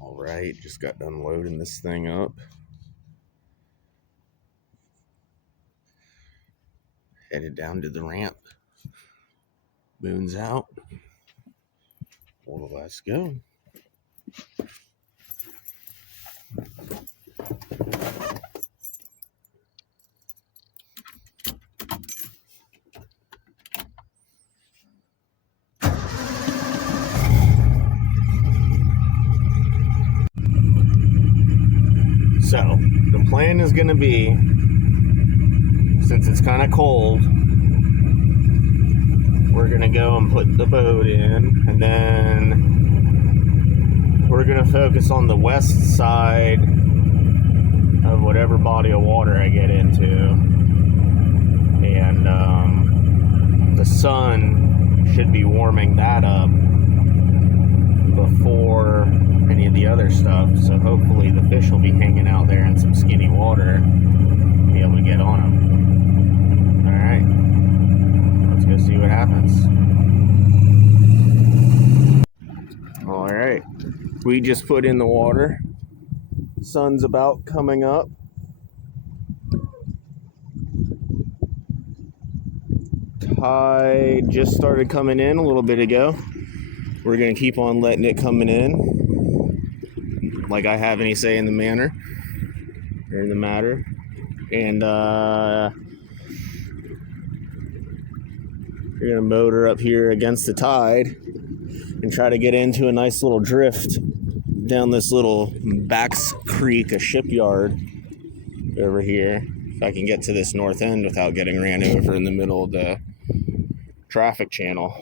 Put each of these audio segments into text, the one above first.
All right, just got done loading this thing up. Headed down to the ramp. Moon's out. Well, let's go. So, the plan is going to be, since it's kind of cold, we're going to go and put the boat in, and then we're going to focus on the west side of whatever body of water I get into. And the sun should be warming that up before any of the other stuff, so hopefully the fish will be hanging out there in some skinny water and be able to get on them. Alright, let's go see what happens. Alright, we just put in the water. Sun's about coming up. Tide just started coming in a little bit ago. We're going to keep on letting it coming in, like I have any say in the matter. And we're going to motor up here against the tide and try to get into a nice little drift down this little Backs Creek, a shipyard over here. If I can get to this north end without getting ran over in the middle of the traffic channel.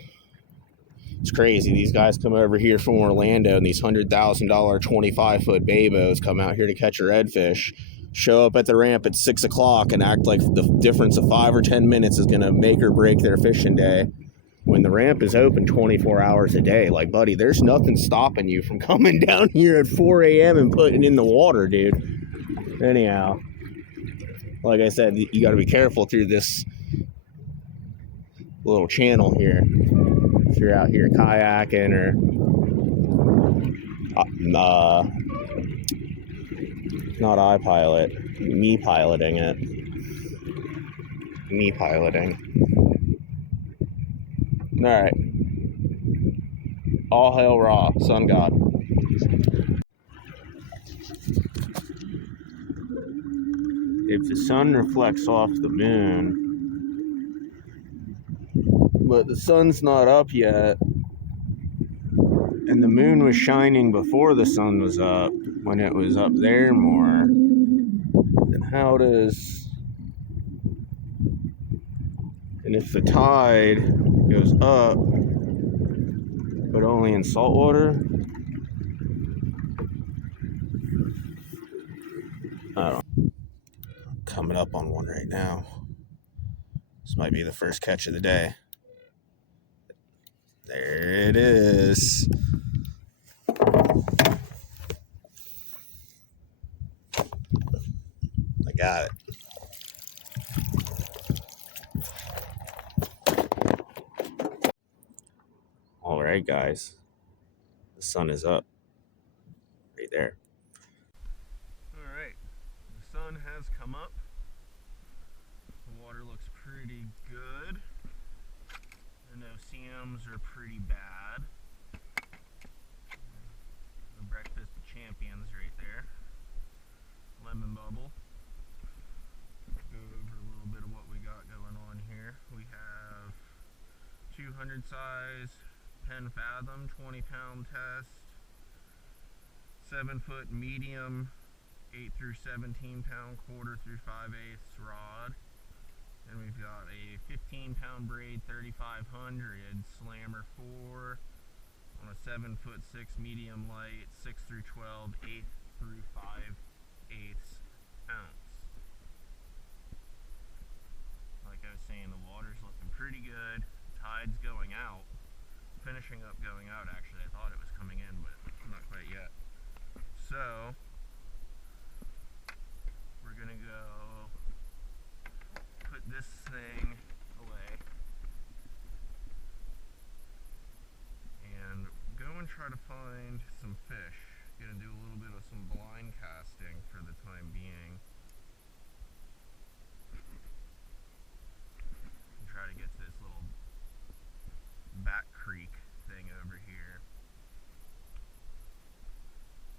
It's crazy. These guys come over here from Orlando, and these $100,000 25-foot bay boats come out here to catch a redfish, show up at the ramp at 6 o'clock and act like the difference of 5 or 10 minutes is going to make or break their fishing day, when the ramp is open 24 hours a day. Like, buddy, there's nothing stopping you from coming down here at 4 a.m. and putting in the water, dude. Anyhow, like I said, you got to be careful through this little channel here. If you're out here kayaking or not iPilot, me piloting it. Alright. All hail Ra, sun god. If the sun reflects off the moon, but the sun's not up yet, and the moon was shining before the sun was up, when it was up there more, then how does... And if the tide goes up, but only in salt water, I don't know. Coming up on one right now. This might be the first catch of the day. There it is. I got it. All right, guys. The sun is up. Right there. All right. The sun has come up. The water looks pretty good. The no-see-ums are pretty bad. The breakfast of champions right there. Lemon bubble. Go over a little bit of what we got going on here. We have 200 size 10 fathom 20-pound test, 7-foot medium 8 through 17 pound quarter through 5/8 rod. And we've got a 15-pound braid 3500 slammer 4 on a 7'6" medium light 6 through 12 8 through 5/8 ounce. Like I was saying, the water's looking pretty good. Tide's going out, finishing up going out actually. I thought it was coming in, but not quite yet. So we're gonna go put this thing away and go and try to find some fish. gonna do a little bit of some blind casting for the time being. And try to get to this little back creek thing over here.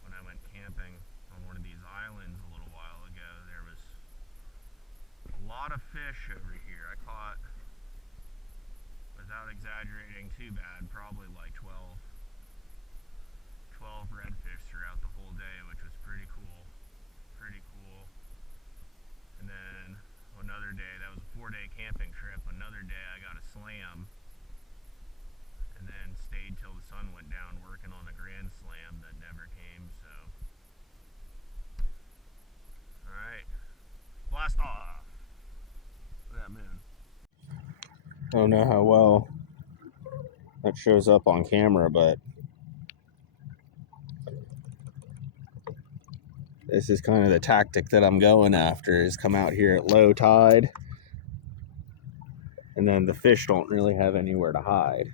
When I went camping on one of these islands a little while ago, there was a lot of fish over here. I caught, without exaggerating too bad, probably like 12 redfish throughout the whole day, which was pretty cool. And then another day, that was a 4-day camping trip. Another day I got a slam, and then stayed till the sun went down working on a grand slam that never came. So, all right, blast off. Look at that moon. I don't know how well that shows up on camera, but this is kind of the tactic that I'm going after, is come out here at low tide, and then the fish don't really have anywhere to hide.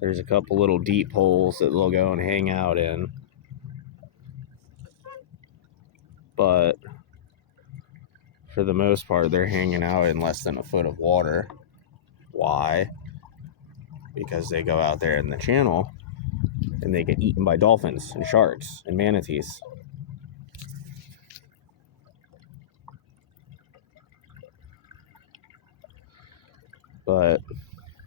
There's a couple little deep holes that they'll go and hang out in, but for the most part, they're hanging out in less than a foot of water. Why? Because they go out there in the channel and they get eaten by dolphins and sharks and manatees. But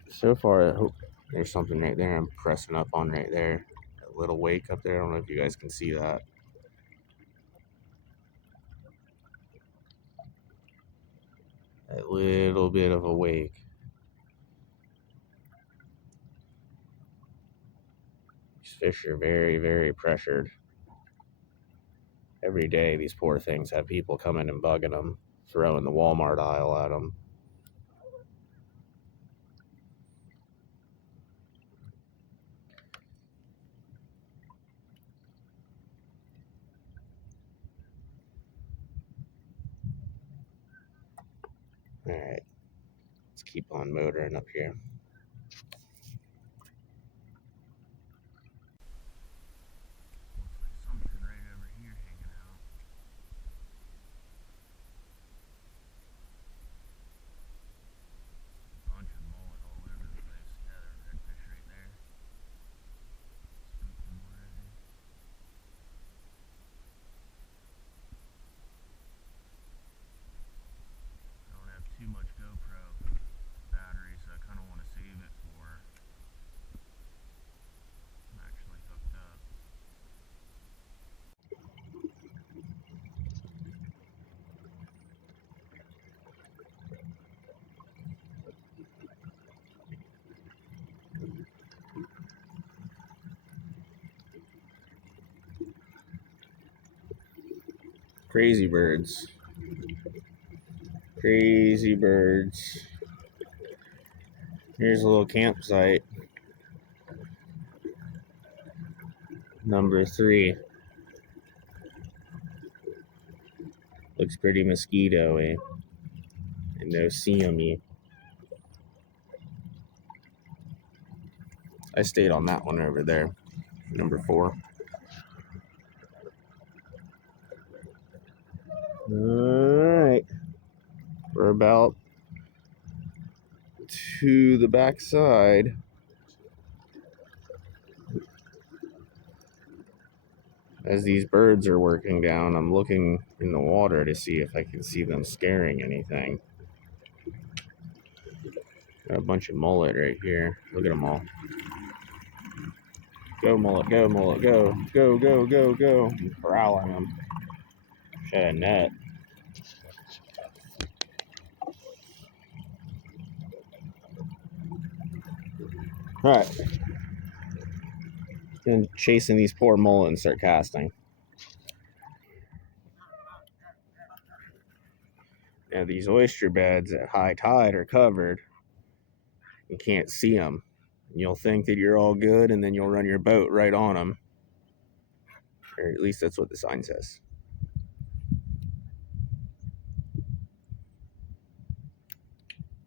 so far, I hope there's something right there I'm pressing up on right there. A little wake up there. I don't know if you guys can see that. A little bit of a wake. These fish are very, very pressured. Every day, these poor things have people coming and bugging them, throwing the Walmart aisle at them. All right, let's keep on motoring up here. Looks like something right over here hanging out. Bunch of mullet all over the place. Yeah, there's redfish right there. Spooked them already. I don't have too much GoPro battery, so I kind of want to save it for I'm actually hooked up. Crazy birds. Crazy birds. Here's a little campsite. Number 3. Looks pretty mosquito-y and no sea-y. I stayed on that one over there. Number 4. Alright. We're about to the back side. As these birds are working down, I'm looking in the water to see if I can see them scaring anything. Got a bunch of mullet right here. Look at them all. Go mullet, go mullet, go. Go, go, go, go. I'm corralling them. Shed a net. Alright. Gonna chasing these poor mullet and start casting. Now these oyster beds at high tide are covered. You can't see them. You'll think that you're all good, and then you'll run your boat right on them. Or at least that's what the sign says.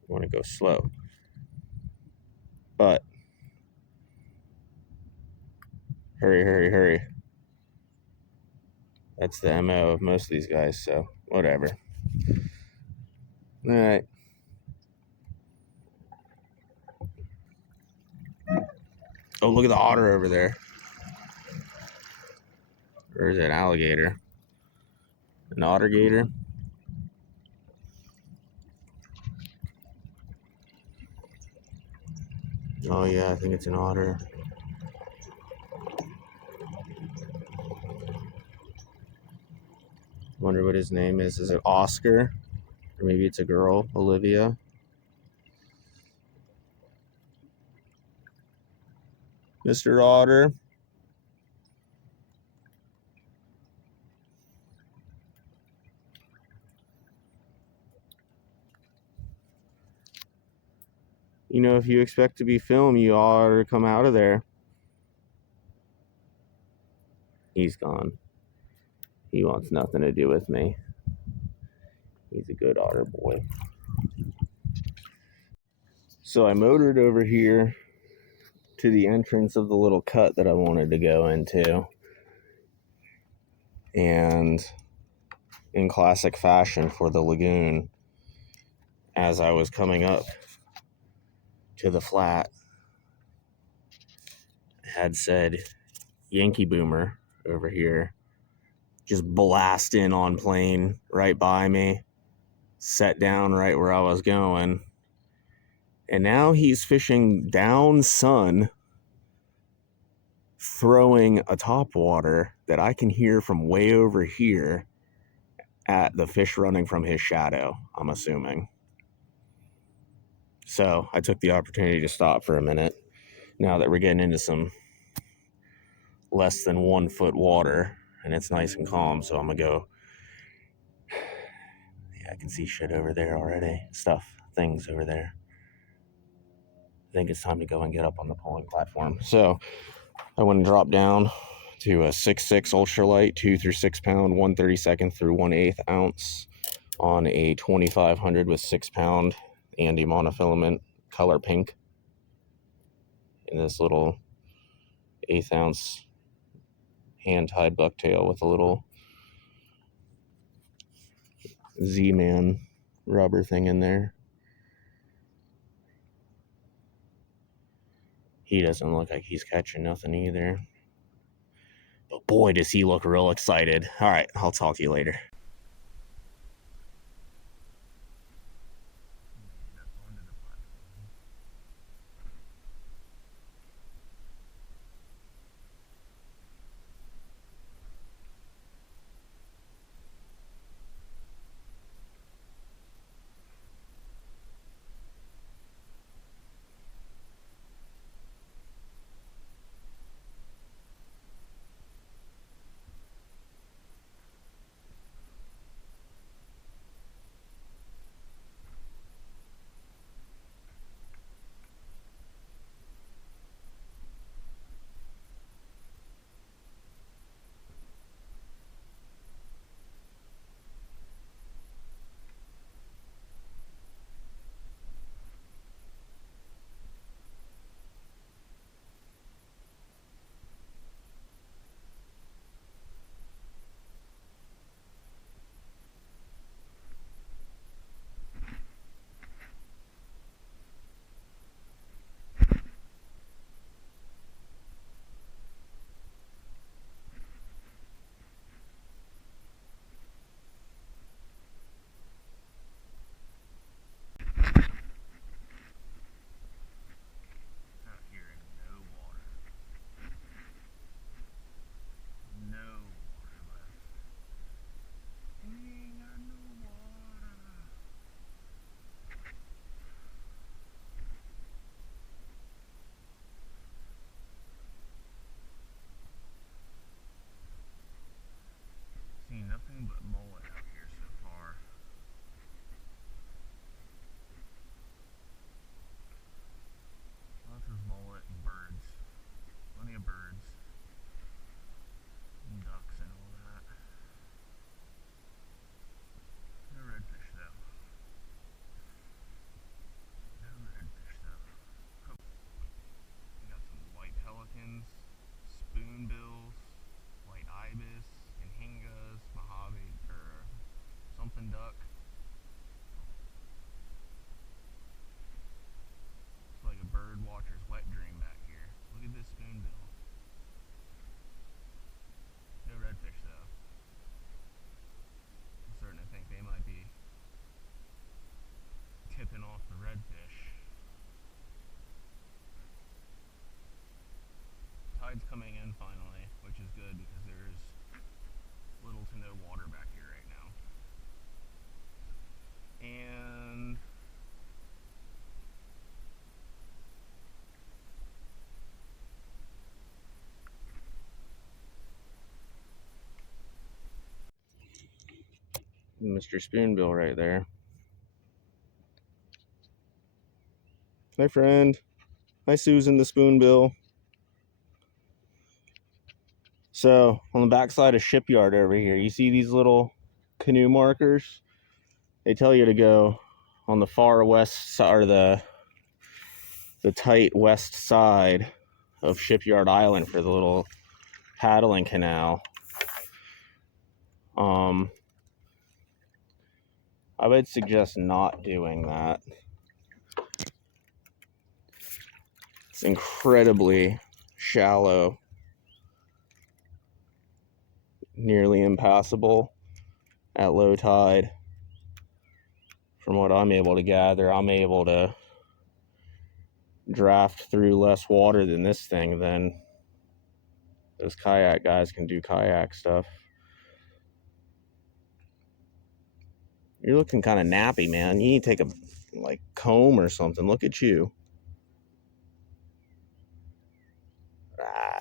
You want to go slow. But Hurry, hurry, hurry. That's the MO of most of these guys, so whatever. All right. Oh, look at the otter over there. Or is it an alligator? An otter gator? Oh, yeah, I think it's an otter. Wonder what his name is. Is it Oscar? Or maybe it's a girl, Olivia. Mr. Otter. You know, if you expect to be filmed, you ought to come out of there. He's gone. He wants nothing to do with me. He's a good otter boy. So I motored over here to the entrance of the little cut that I wanted to go into. And in classic fashion for the lagoon, as I was coming up to the flat, had said Yankee Boomer over here just blast in on plane right by me, set down right where I was going, and now he's fishing down sun, throwing a topwater that I can hear from way over here at the fish running from his shadow, I'm assuming. So I took the opportunity to stop for a minute now that we're getting into some less than 1 foot water and it's nice and calm. So I'm gonna go. Yeah, I can see shit over there already. Things over there. I think it's time to go and get up on the pulling platform. So I went and dropped down to a 6.6 ultralight, 2 through 6 pound, 1/32 through 1/8 ounce on a 2500 with 6 pound Andy monofilament color pink in this little 1/8 ounce hand tied bucktail with a little Z-Man rubber thing in there. He doesn't look like he's catching nothing either. But boy, does he look real excited. All right, I'll talk to you later. Mr. Spoonbill right there. Hi, friend. Hi, Susan the Spoonbill. So, on the backside of Shipyard over here, you see these little canoe markers? They tell you to go on the far west side, or the tight west side of Shipyard Island for the little paddling canal. I would suggest not doing that. It's incredibly shallow, nearly impassable at low tide. From what I'm able to gather, I'm able to draft through less water than this thing, then those kayak guys can do kayak stuff. You're looking kind of nappy, man. You need to take a comb or something. Look at you. Ah,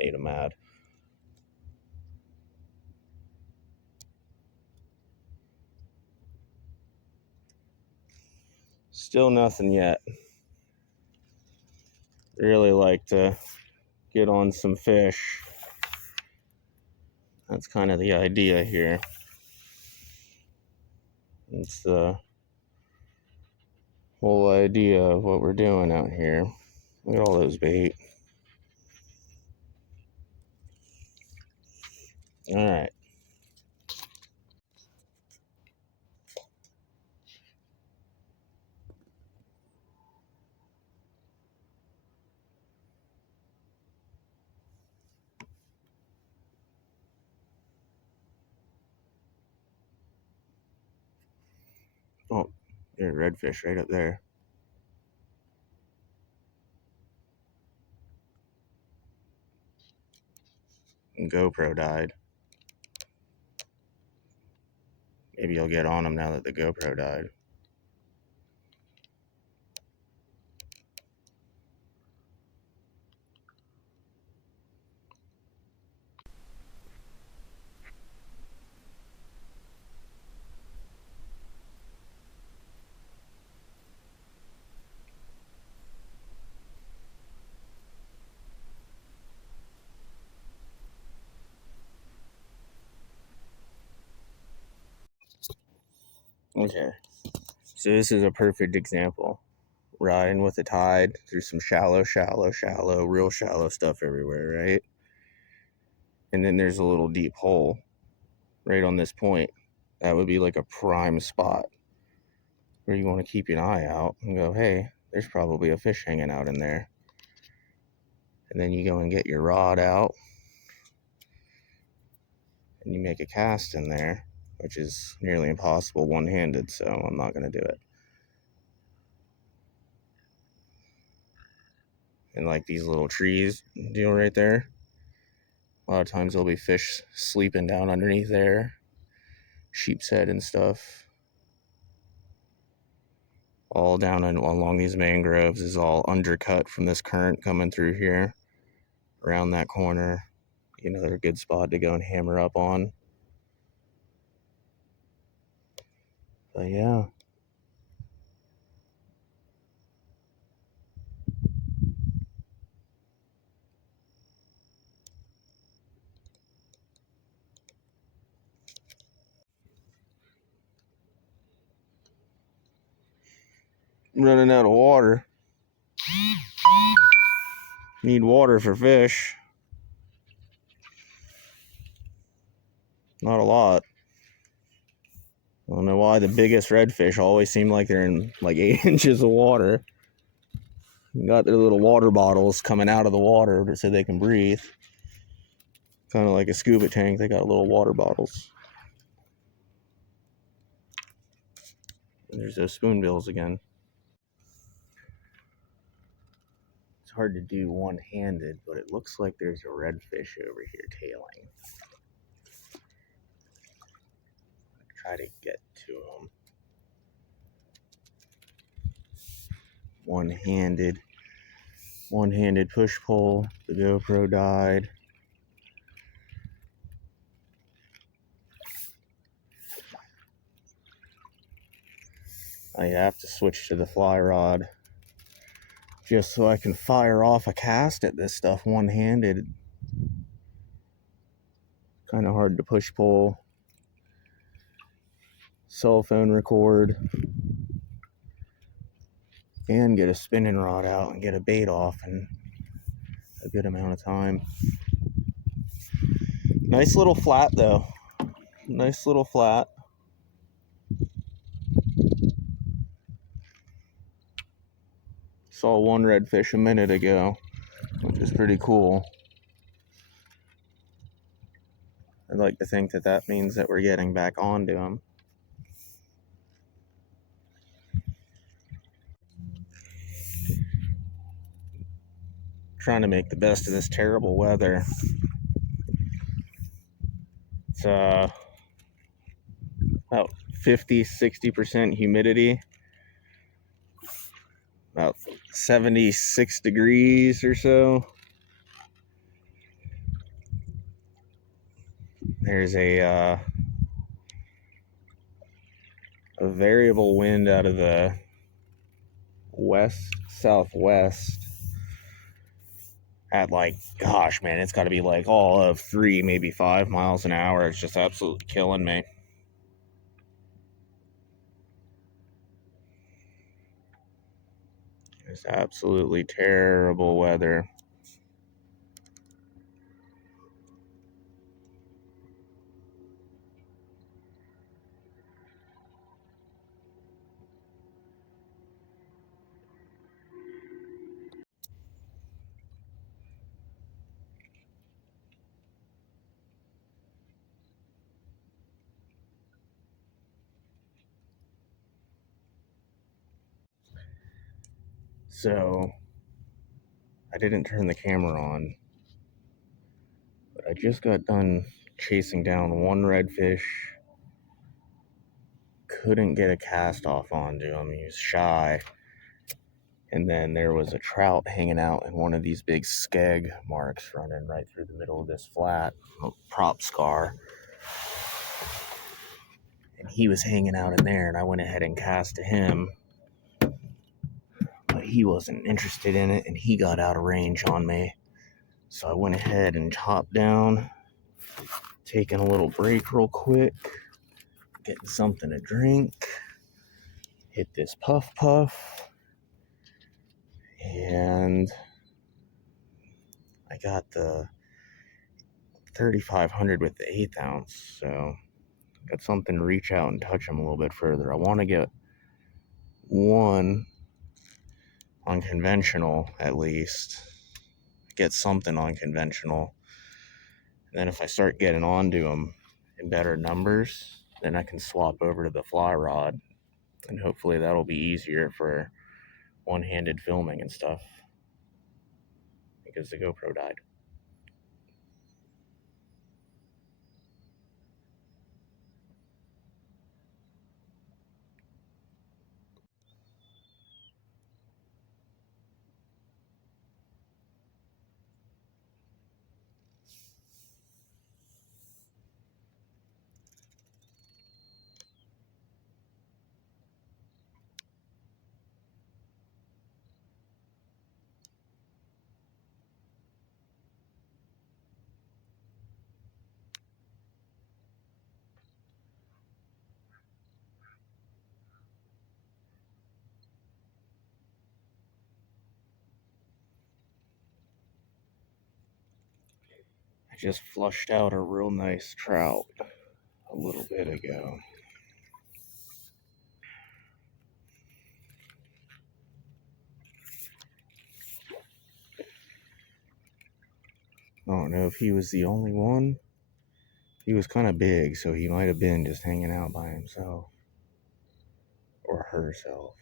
made him mad. Still nothing yet. Really like to get on some fish. That's kind of the idea here. It's the whole idea of what we're doing out here. Look at all those bait. All right. Oh, there's a redfish right up there. And GoPro died. Maybe you'll get on him now that the GoPro died. Okay. So this is a perfect example. Riding with the tide through some shallow, real shallow stuff everywhere, right? And then there's a little deep hole right on this point. That would be like a prime spot where you want to keep an eye out and go, hey, there's probably a fish hanging out in there. And then you go and get your rod out and you make a cast in there, which is nearly impossible one-handed, so I'm not going to do it. And like these little trees deal right there, a lot of times there'll be fish sleeping down underneath there, sheep's head and stuff. All down and along these mangroves is all undercut from this current coming through here around that corner. Another good spot to go and hammer up on. But yeah. Running out of water. Need water for fish. Not a lot. I don't know why the biggest redfish always seem like they're in like 8 inches of water. Got their little water bottles coming out of the water so they can breathe. Kind of like a scuba tank, they got little water bottles. And there's those spoonbills again. It's hard to do one-handed, but it looks like there's a redfish over here tailing. Try to get to him. One-handed push pull. The GoPro died. I have to switch to the fly rod just so I can fire off a cast at this stuff one-handed. Kind of hard to push pull, cell phone record, and get a spinning rod out and get a bait off in a good amount of time. Nice little flat though. Nice little flat. Saw one redfish a minute ago, which is pretty cool. I'd like to think that that means that we're getting back onto him. Trying to make the best of this terrible weather. It's about 50-60% humidity, about 76 degrees or so. There's a variable wind out of the west-southwest at like, gosh, man, it's got to be like all of 3, maybe 5 miles an hour. It's just absolutely killing me. It's absolutely terrible weather. So, I didn't turn the camera on, but I just got done chasing down one redfish. Couldn't get a cast off onto him. He was shy. And then there was a trout hanging out in one of these big skeg marks running right through the middle of this flat, a prop scar. And he was hanging out in there, and I went ahead and cast to him. But he wasn't interested in it, and he got out of range on me. So I went ahead and hopped down, taking a little break real quick, getting something to drink, hit this puff puff, and I got the 3500 with the 1/8 ounce, so got something to reach out and touch him a little bit further. I want to get one unconventional at least, get something unconventional. And then if I start getting onto them in better numbers, then I can swap over to the fly rod, and hopefully that'll be easier for one-handed filming and stuff, because the GoPro died. I just flushed out a real nice trout a little bit ago. I don't know if he was the only one. He was kind of big, so he might have been just hanging out by himself or herself.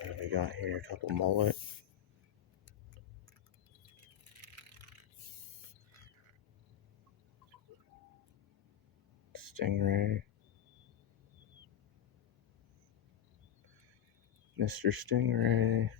What have we got here? A couple mullet. Stingray. Mr. Stingray.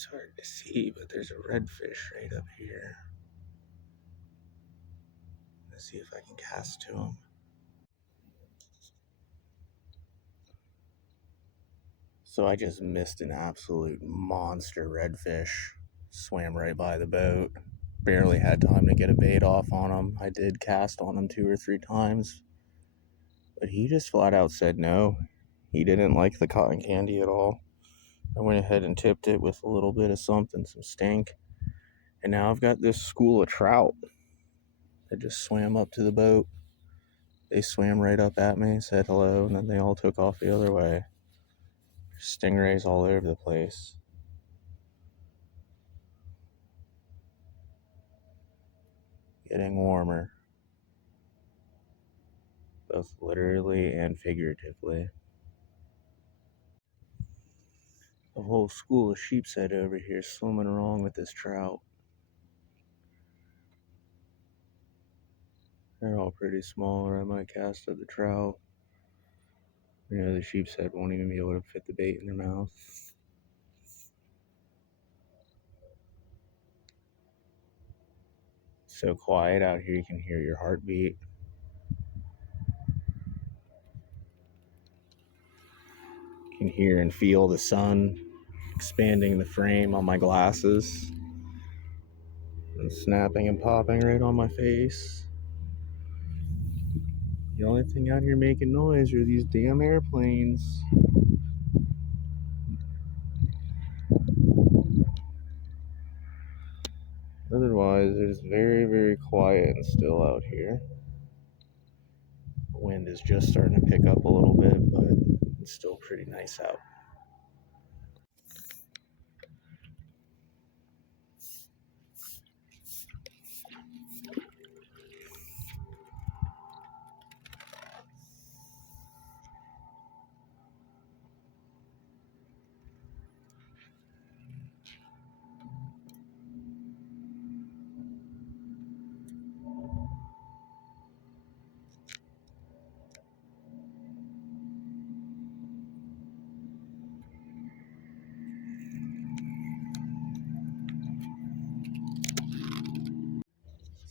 It's hard to see, but there's a redfish right up here. Let's see if I can cast to him. So I just missed an absolute monster redfish. Swam right by the boat. Barely had time to get a bait off on him. I did cast on him 2 or 3 times, but he just flat out said no. He didn't like the cotton candy at all. I went ahead and tipped it with a little bit of something, some stink, and now I've got this school of trout that just swam up to the boat. They swam right up at me, said hello, and then they all took off the other way. Stingrays all over the place. Getting warmer, both literally and figuratively. A whole school of sheepshead over here swimming along with this trout. They're all pretty small, or I might cast at the trout. You know, the sheepshead won't even be able to fit the bait in their mouth. So quiet out here, you can hear your heartbeat. You can hear and feel the sun expanding the frame on my glasses and snapping and popping right on my face. The only thing out here making noise are these damn airplanes. Otherwise, it's very, very quiet and still out here. The wind is just starting to pick up a little bit, but it's still pretty nice out.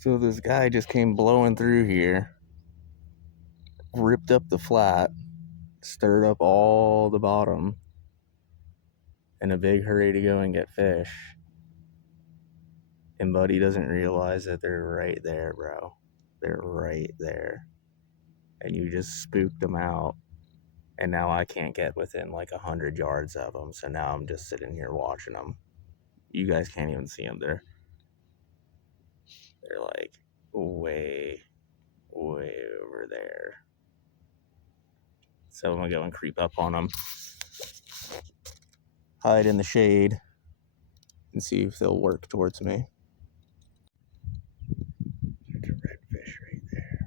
So this guy just came blowing through here, ripped up the flat, stirred up all the bottom in a big hurry to go and get fish. And Buddy doesn't realize that they're right there, bro. They're right there. And you just spooked them out. And now I can't get within like 100 yards of them. So now I'm just sitting here watching them. You guys can't even see them. They're like way, way over there. So I'm gonna go and creep up on them, hide in the shade, and see if they'll work towards me. There's a redfish right there.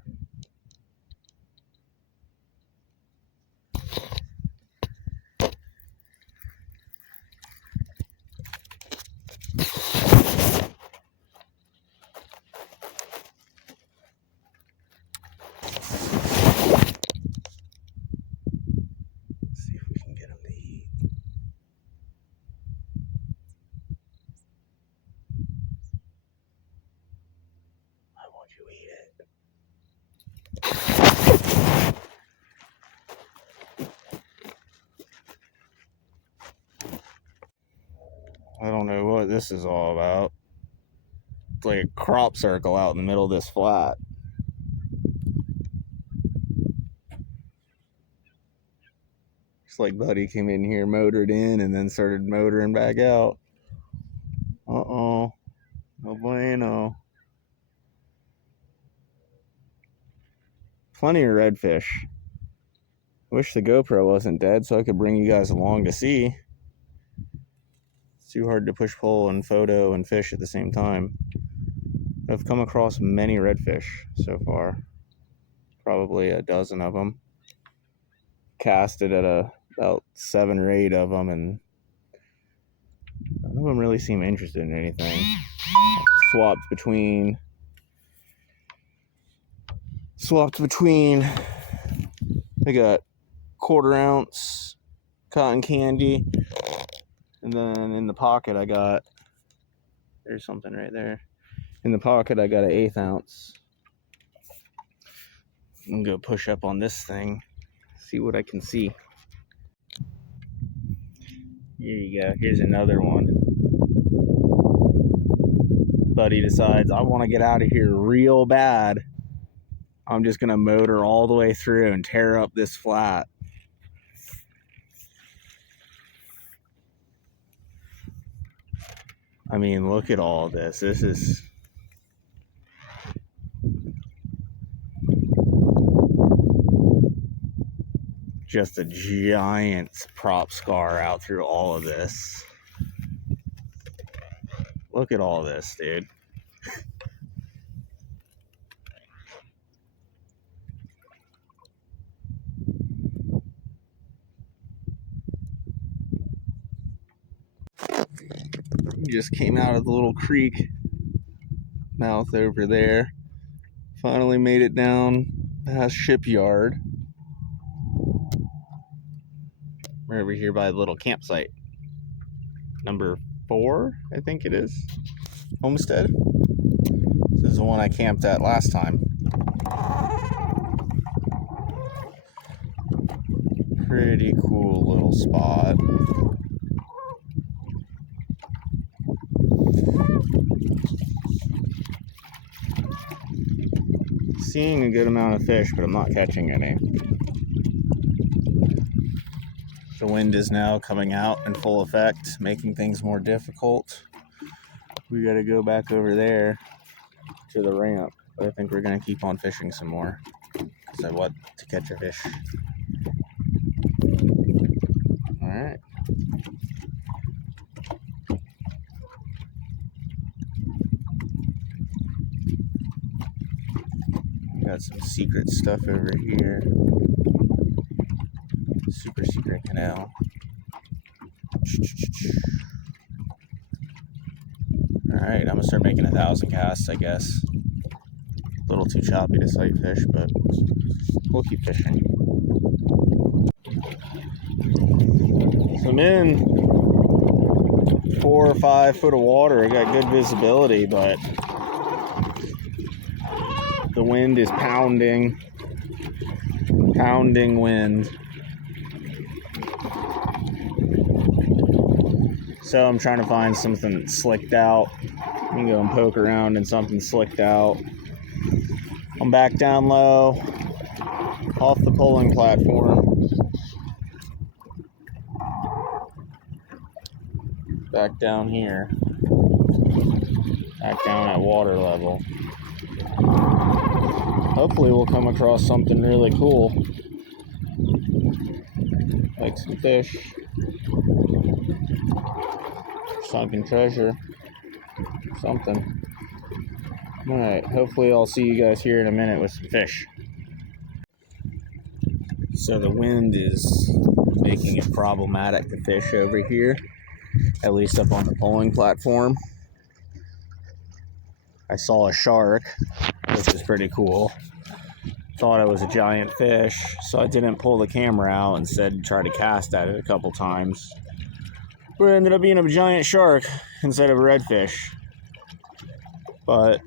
Let's see if we can get him to eat. I want you to eat it. I don't know what this is all about. It's like a crop circle out in the middle of this flat. It's like Buddy came in here, motored in, and then started motoring back out. Uh-oh. No bueno. Plenty of redfish. Wish the GoPro wasn't dead so I could bring you guys along to see. It's too hard to push pull and photo and fish at the same time. I've come across many redfish so far. Probably a dozen of them. Casted at about 7 or 8 of them, and none of them really seem interested in anything. Swapped between I got 1/4 ounce cotton candy, and And then in the pocket I got, there's something right there. In the pocket I got an 1/8 ounce. I'm gonna go push up on this thing, see what I can see. Here you go, here's another one. Buddy decides, I want to get out of here real bad. I'm just gonna motor all the way through and tear up this flat. I mean, look at all this. This is just a giant prop scar out through all of this. Look at all this, dude. Just came out of the little creek mouth over there. Finally made it down past Shipyard. We're over here by the little campsite. Number 4, I think it is. Homestead. This is the one I camped at last time. Pretty cool little spot. Seeing a good amount of fish, but I'm not catching any. The wind is now coming out in full effect, making things more difficult. We gotta go back over there to the ramp, but I think we're gonna keep on fishing some more because I want to catch a fish. All right. Got some secret stuff over here. Super secret canal. Alright, I'm gonna start making 1,000 casts, I guess. A little too choppy to sight fish, but we'll keep fishing. So I'm in 4 or 5 foot of water. I got good visibility, but the wind is pounding wind. So I'm trying to find something slicked out. I can go and poke around in something slicked out. I'm back down low, off the pulling platform. Back down here. Back down at water level. Hopefully we'll come across something really cool. Like some fish. Sunken treasure. Something. Alright, hopefully I'll see you guys here in a minute with some fish. So the wind is making it problematic to fish over here. At least up on the pulling platform. I saw a shark, which is pretty cool. Thought it was a giant fish, so I didn't pull the camera out. Instead, tried to cast at it a couple times. But it ended up being a giant shark instead of a redfish. But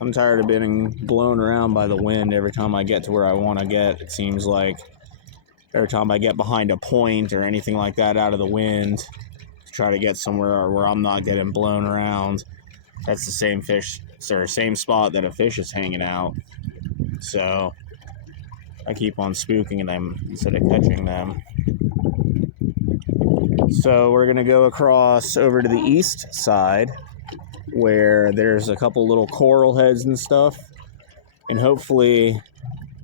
I'm tired of being blown around by the wind every time I get to where I want to get. It seems like every time I get behind a point or anything like that out of the wind to try to get somewhere where I'm not getting blown around, that's the same fish, or same spot that a fish is hanging out. So I keep on spooking them instead of catching them. So we're gonna go across over to the east side where there's a couple little coral heads and stuff, and hopefully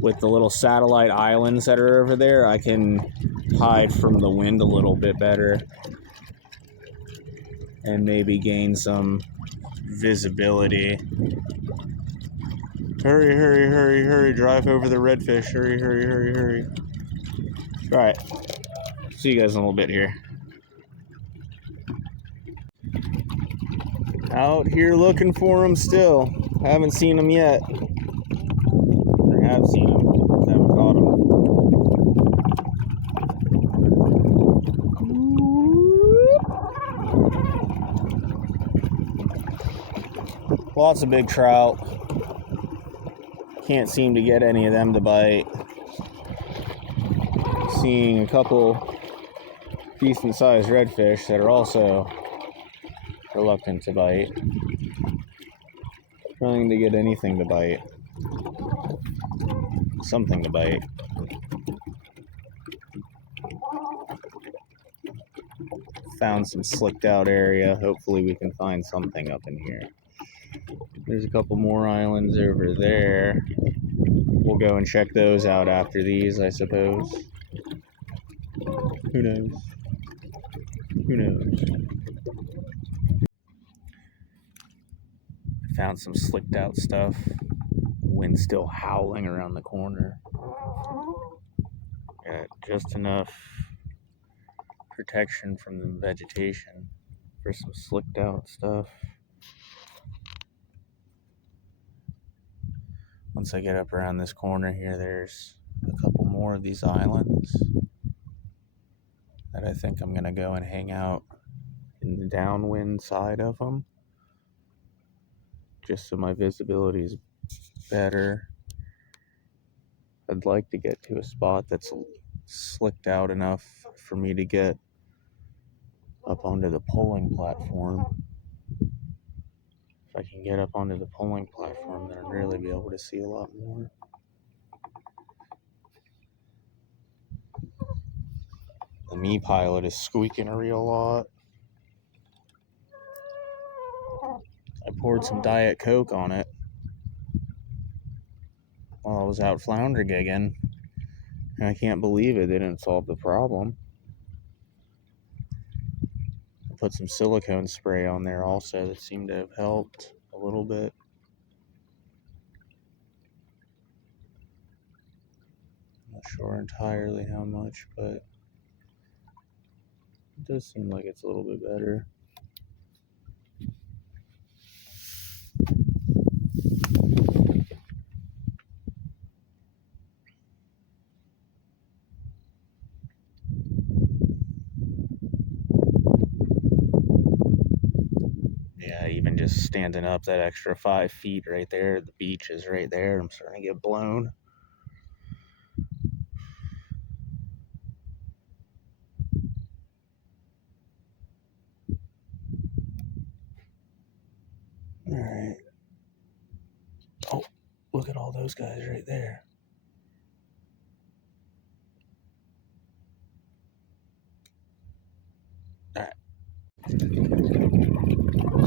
with the little satellite islands that are over there, I can hide from the wind a little bit better and maybe gain some visibility. Hurry, hurry, hurry, hurry, drive over the redfish. Hurry, hurry, hurry, hurry. Alright, see you guys in a little bit here. Out here looking for them still. Haven't seen them yet. Or have seen them, just haven't caught them. Lots of big trout. Can't seem to get any of them to bite. Seeing a couple decent sized redfish that are also reluctant to bite. Trying to get anything to bite. Something to bite. Found some slicked out area. Hopefully we can find something up in here. There's a couple more islands over there. We'll go and check those out after these, I suppose. Who knows? Who knows? Found some slicked out stuff. Wind still howling around the corner. Got just enough protection from the vegetation for some slicked out stuff. Once I get up around this corner here, there's a couple more of these islands that I think I'm gonna go and hang out in the downwind side of them, just so my visibility is better. I'd like to get to a spot that's slicked out enough for me to get up onto the pulling platform. If I can get up onto the pulling platform, then I'll really be able to see a lot more. The Me Pilot is squeaking a real lot. I poured some Diet Coke on it while I was out flounder gigging, and I can't believe it didn't solve the problem. I put some silicone spray on there also that seemed to have helped a little bit. Not sure entirely how much, but it does seem like it's a little bit better. Yeah, even just standing up that extra 5 feet right there, the beach is right there. I'm starting to get blown. All right. Oh, look at all those guys right there. All right.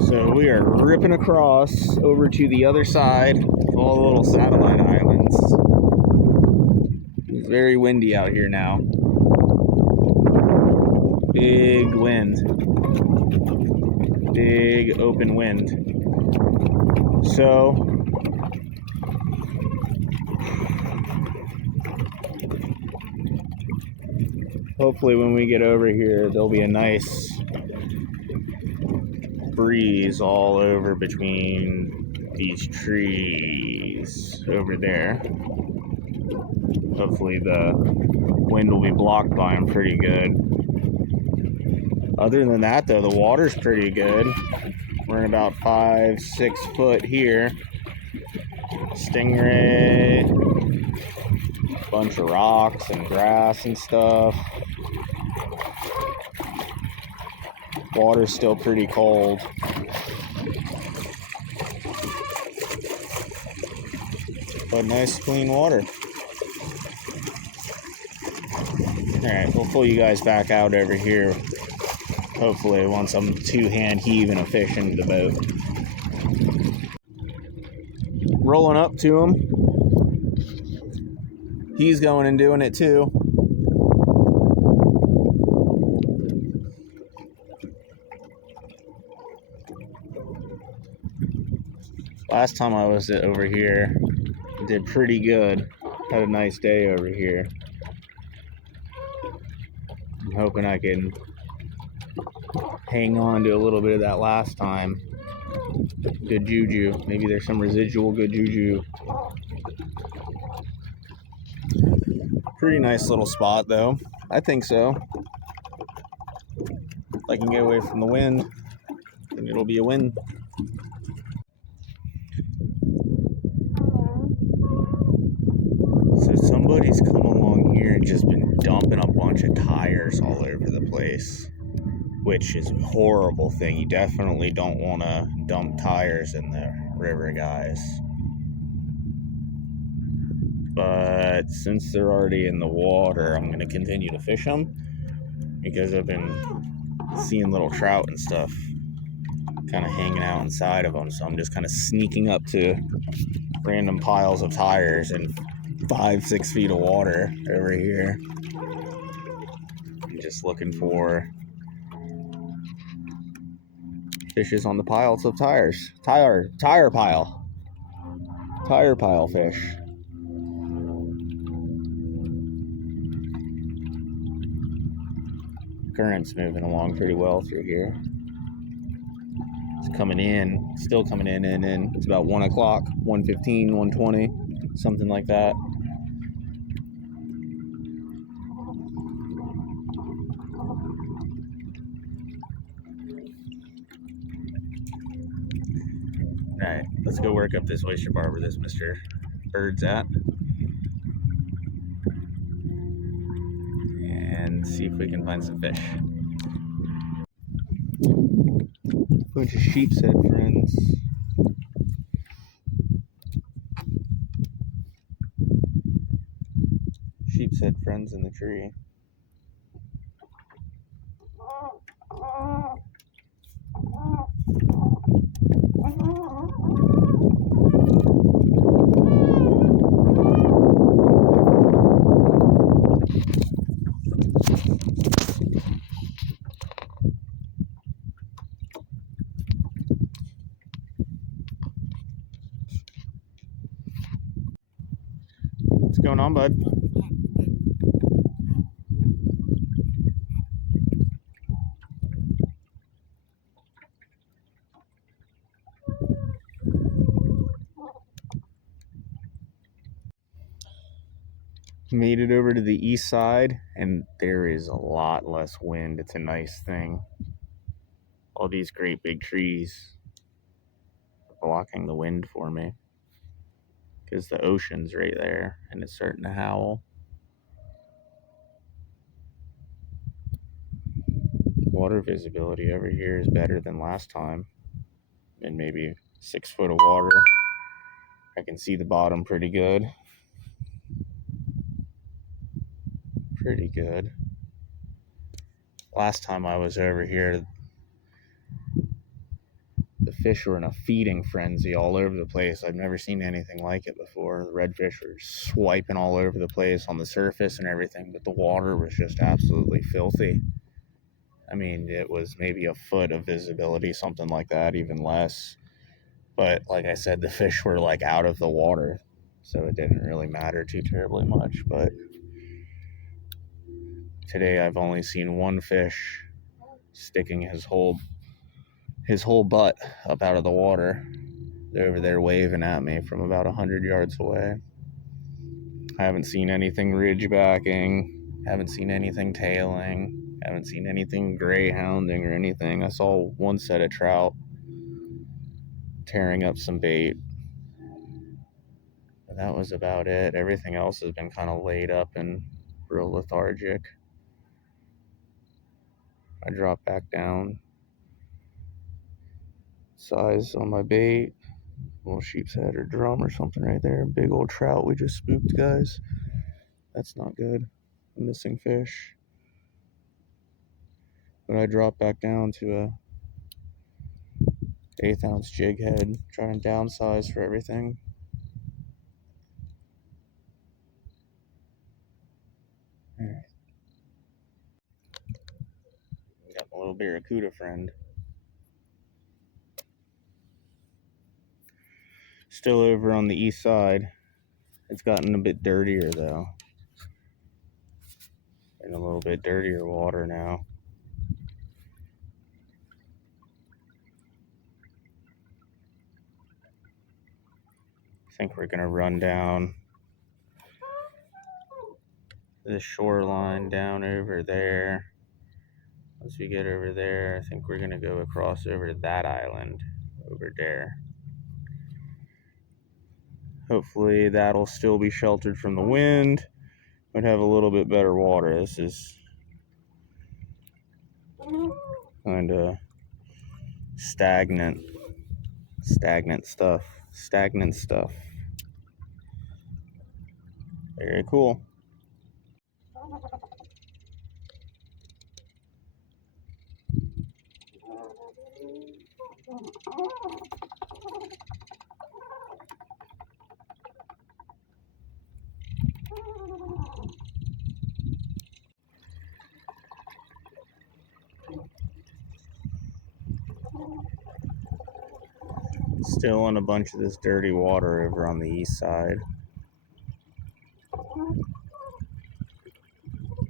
So we are ripping across over to the other side of all the little satellite islands. It's very windy out here now. Big wind. Big open wind. So hopefully when we get over here, there'll be a nice breeze all over between these trees over there. Hopefully the wind will be blocked by them pretty good. Other than that though, the water's pretty good. We're in about 5-6 foot here. Stingray, bunch of rocks and grass and stuff. Water's still pretty cold. But nice clean water. Alright, we'll pull you guys back out over here. Hopefully once I'm two-hand heaving a fish into the boat. Rolling up to him. He's going and doing it too. Last time I was over here, did pretty good. Had a nice day over here. I'm hoping I can hang on to a little bit of that last time. Good juju. Maybe there's some residual good juju. Pretty nice little spot though. I think so. If I can get away from the wind, then it'll be a win. Somebody's come along here and just been dumping a bunch of tires all over the place, which is a horrible thing. You definitely don't want to dump tires in the river, guys. But since they're already in the water, I'm going to continue to fish them because I've been seeing little trout and stuff kind of hanging out inside of them. So I'm just kind of sneaking up to random piles of tires in 5-6 feet of water over here. I'm just looking for fishes on the piles of tires. Tire pile fish. Current's moving along pretty well through here. It's coming in, still coming in, and it's about 1 o'clock, 1:15, 1:20, something like that. Alright, let's go work up this oyster bar where this Mr. Bird's at. And see if we can find some fish. Bunch of sheep's head friends. Sheep's head friends in the tree. What's going on, bud? Made it over to the east side, and there is a lot less wind. It's a nice thing. All these great big trees are blocking the wind for me because the ocean's right there and it's starting to howl. Water visibility over here is better than last time, and maybe 6 foot of water. I can see the bottom pretty good. Pretty good. Last time I was over here, the fish were in a feeding frenzy all over the place. I've never seen anything like it before. The redfish were swiping all over the place on the surface and everything, but the water was just absolutely filthy. I mean, it was maybe a foot of visibility, something like that, even less. But like I said, the fish were like out of the water, so it didn't really matter too terribly much. But today I've only seen one fish sticking his whole butt up out of the water. They're over there waving at me from about 100 yards away. I haven't seen anything ridgebacking, haven't seen anything tailing, haven't seen anything greyhounding or anything. I saw one set of trout tearing up some bait, but that was about it. Everything else has been kind of laid up and real lethargic. I drop back down, size on my bait, little sheep's head or drum or something right there. Big old trout we just spooked, guys. That's not good. Missing fish. But I drop back down to a 1/8 ounce jig head, trying to downsize for everything. Alright. Got my little barracuda friend. Still over on the east side. It's gotten a bit dirtier though. In a little bit dirtier water now. I think we're gonna run down this shoreline down over there. Once we get over there, I think we're gonna go across over to that island over there. Hopefully that'll still be sheltered from the wind. would have a little bit better water. This is kind of stagnant stuff. Very cool. Still in a bunch of this dirty water over on the east side.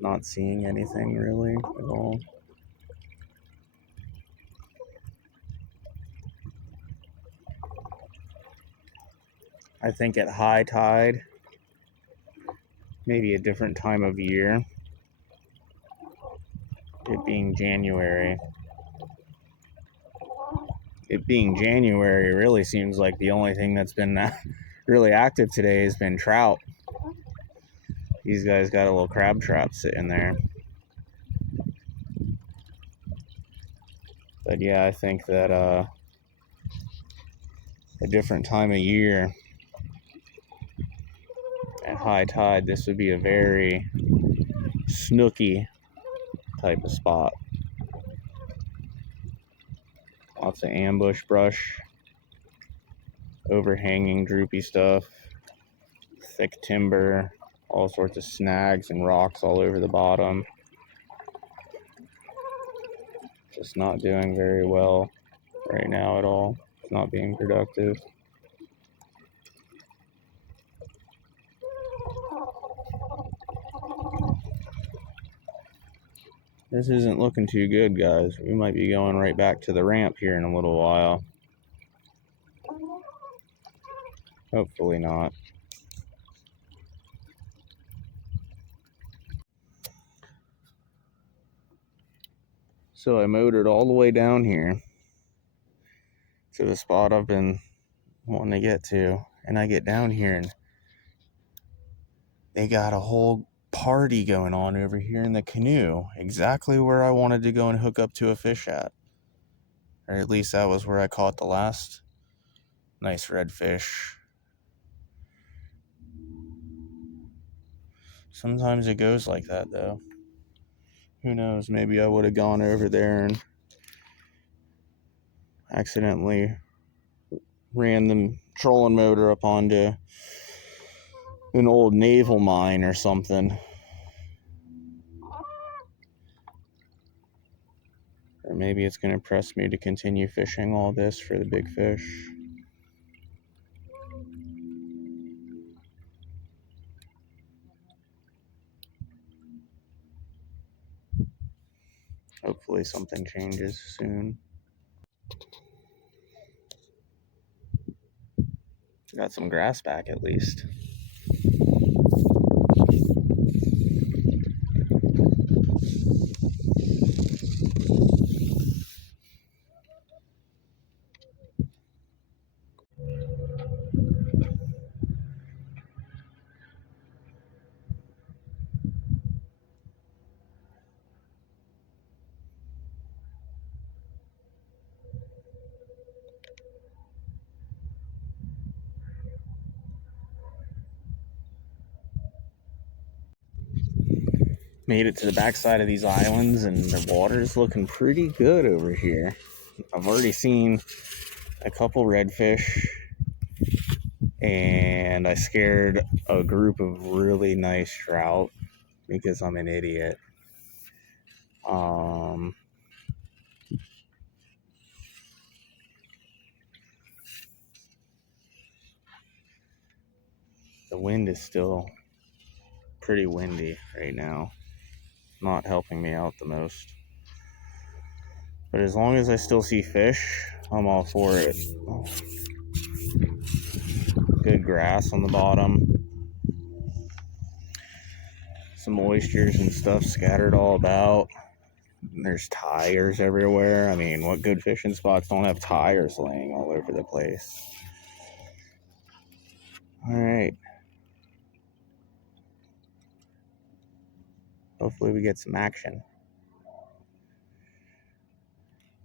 Not seeing anything really at all. I think at high tide, maybe a different time of year, it being January. It being January really seems like the only thing that's been really active today has been trout. These guys got a little crab trap sitting there. But yeah, I think that a different time of year at high tide, this would be a very snooky type of spot. Lots of ambush brush, overhanging droopy stuff, thick timber, all sorts of snags and rocks all over the bottom. Just not doing very well right now at all. It's not being productive. This isn't looking too good, guys. We might be going right back to the ramp here in a little while. Hopefully not. So I motored all the way down here to the spot I've been wanting to get to. And I get down here and they got a whole party going on over here in the canoe. Exactly where I wanted to go and hook up to a fish at. Or at least that was where I caught the last nice redfish. Sometimes it goes like that though. Who knows, maybe I would have gone over there and accidentally ran the trolling motor up onto an old naval mine or something. Or maybe it's going to press me to continue fishing all this for the big fish. Hopefully something changes soon. Got some grass back at least. Made it to the backside of these islands and the water's looking pretty good over here. I've already seen a couple redfish and I scared a group of really nice trout because I'm an idiot. The wind is still pretty windy right now. Not helping me out the most. But as long as I still see fish, I'm all for it. Good grass on the bottom. Some oysters and stuff scattered all about. There's tires everywhere. I mean, what good fishing spots don't have tires laying all over the place? All right. Hopefully we get some action.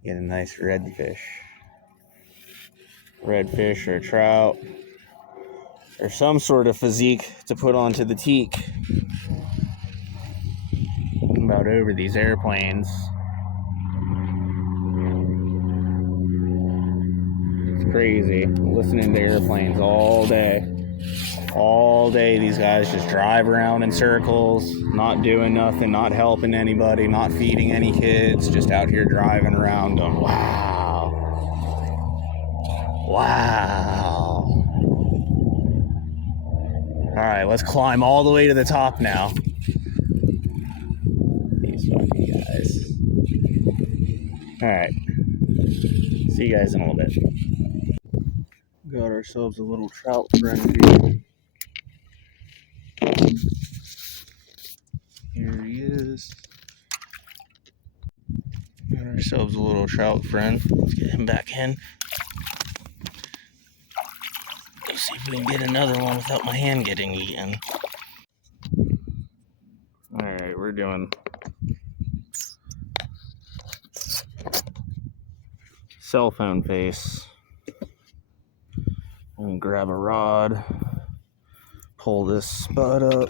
Get a nice redfish. Redfish or trout. Or some sort of physique to put onto the teak. I'm about over these airplanes. It's crazy. Listening to airplanes all day. All day these guys just drive around in circles, not doing nothing, not helping anybody, not feeding any kids, just out here driving around going, wow. Wow. All right, let's climb all the way to the top now. These fucking guys. All right. See you guys in a little bit. Got ourselves a little trout friend here. Here he is. Got ourselves a little trout friend. Let's get him back in. Let's see if we can get another one without my hand getting eaten. Alright, we're doing cell phone face. I'm gonna grab a rod, pull this spud up.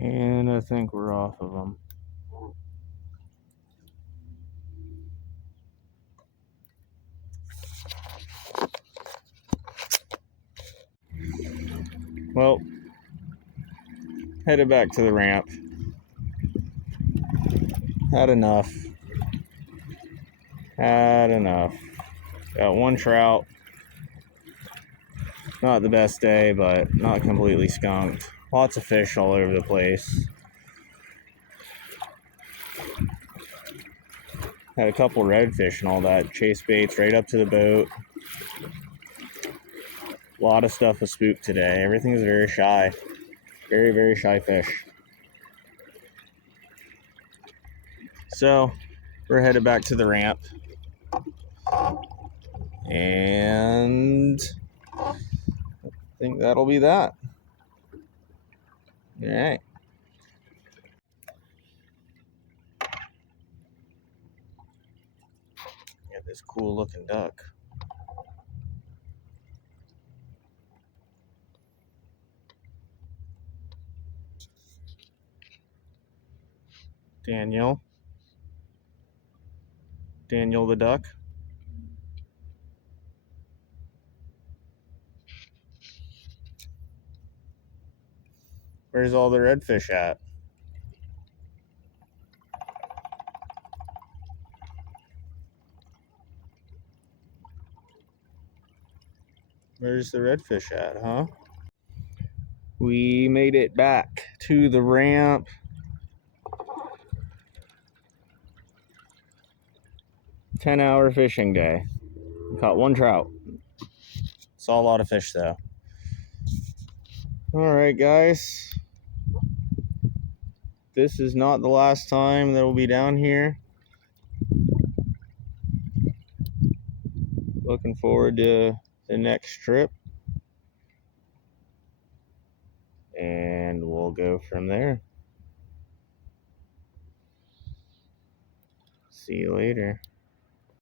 And I think we're off of them. Well, headed back to the ramp. Had enough. Got one trout. Not the best day, but not completely skunked. Lots of fish all over the place. Had a couple redfish and all that. Chase baits right up to the boat. A lot of stuff was spooked today. Everything is very shy. Very, very shy fish. So, we're headed back to the ramp. And I think that'll be that. All right. Got this cool looking duck. Daniel the duck. Where's all the redfish at? Where's the redfish at, huh? We made it back to the ramp. "10-hour fishing day. Caught one trout. Saw a lot of fish though. Alright guys. This is not the last time that we'll be down here. Looking forward to the next trip. And we'll go from there. See you later.